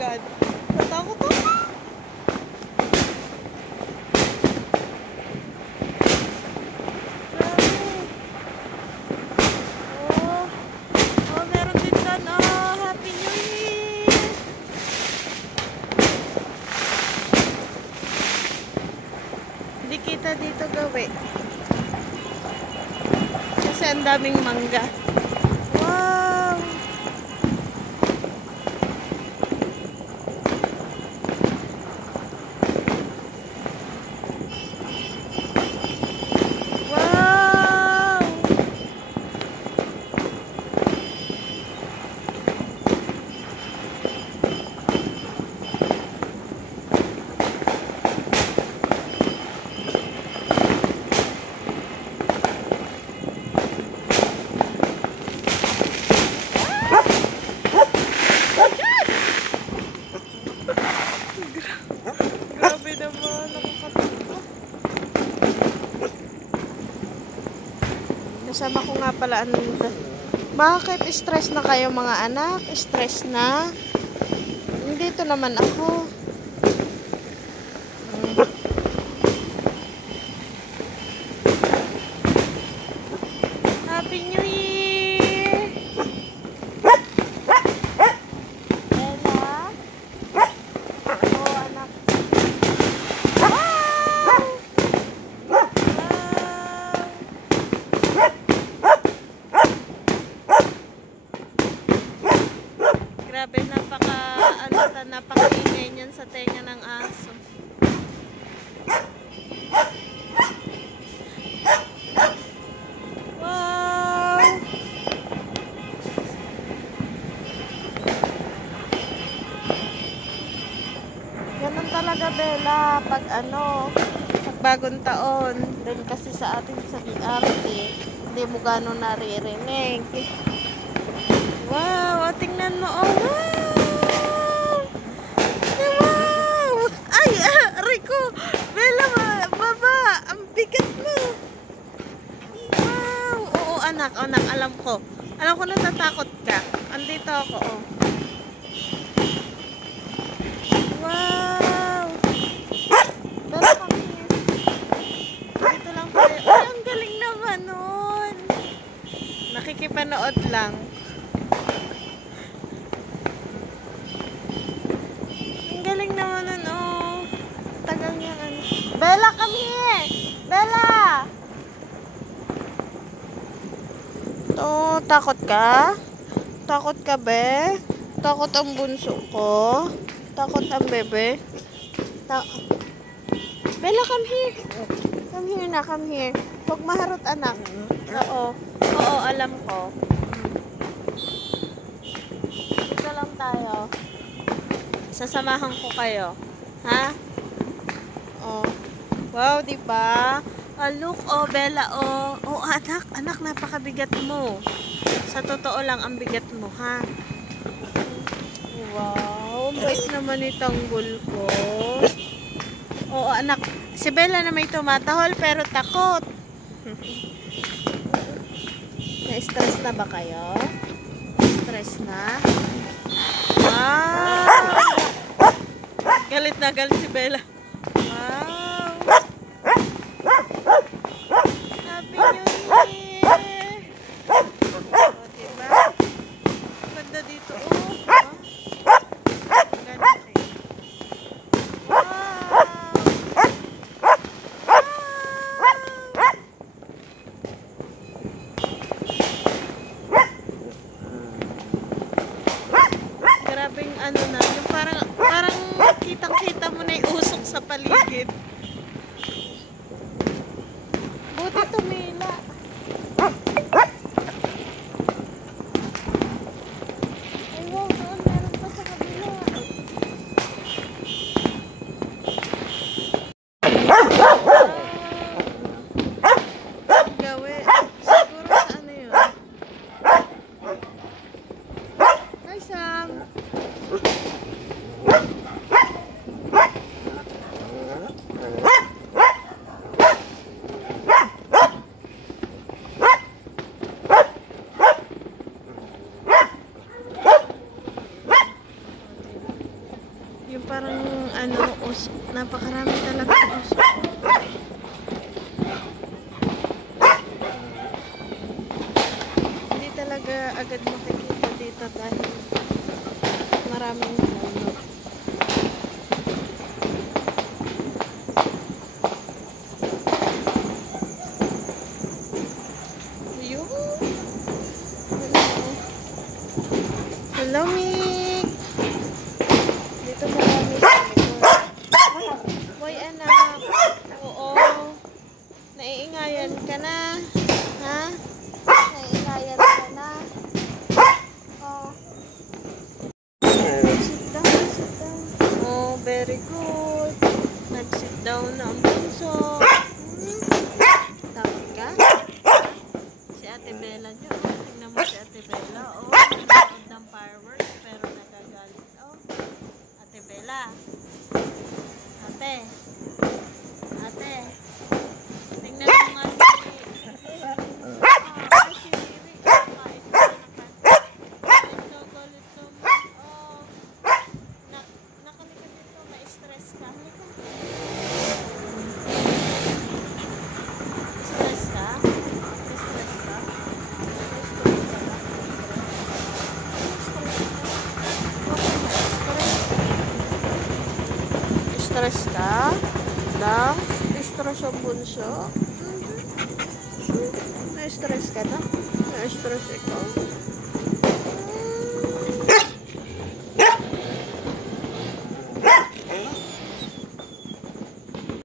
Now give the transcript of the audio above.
agad. Natakot ako. Meron din doon. Happy New Year! Hindi kita dito gawin. Kasi ang daming mangga. Wow! Wow! Grabe naman, nakakatakot. Kasama ko nga pala bakit stress na kayo mga anak? Stress na? Dito naman ako. Happy New Year! Bella? Oh, anak. Wow! Grabe, napakaingay niyan sa tenga ng aso. Wow! Ganun talaga, Bella, pag bagong taon. Dahil kasi sa ating sa DRT, hindi mo gano'n naririnig. Wow! Tingnan mo, oh! Wow! Wow! Ay! Rico! Bella, baba! Ang bigat mo! Wow! Oo, anak, alam ko. Alam ko natatakot ka. Andito ako, oh. Wow! Bella, kami. Dito lang tayo. Ay, ang galing naman nun! Nakikipanood lang. Ang galing naman nun, oh. Tagal niya, Bella, come here! Bella! To, takot ka? Takot ka, be? Takot ang bunso ko? Takot ang bebe? Bella, come here! Come here na, come here. Huwag maharot, anak. Oo. Oo, alam ko. Dito lang tayo. Sasamahan ko kayo. Ha? Oh. Wow, di ba? Look, oh, Bella, oh. Oh, anak, napakabigat mo. Sa totoo lang, ang bigat mo, ha? Wow, bait naman itong bulko. Oo, anak. Si Bella na may tumatahol, pero takot. Na-stress na ba kayo? Stress na? Wow! Galit na galit si Bella. Wow! Happy New Year! O, diba? Ganda dito, oh. Ganda rin. Wow! Grabing na, yung parang kitang-kita mo na yung usok sa usok. Napakarami talaga usok. Hindi talaga agad makikita dito dahil maraming puno. Hello, Mick! Dito marami sa likod. Boy, anak. Oo. Naiingayan ka na. Ha? Naiingayan ka na. Oh. Sit down, sit down. Oh, very good. Nag-sit down na ang bunso. Takot ka? Si Ate Bella niyo. Tingnan mo si Ate Bella. Oh. Ng fireworks pero nagagalit. Oh, Ate Bella. Ate. Ate. Tingnan mo nga si Miri. Galit to mo. Oh. Nakalika dito. Na-stress ka. Halika. Stress ka? Stress ka? Stress ka? Lang? Stress ang bunso? Na-stress ka na? Na-stress ikaw?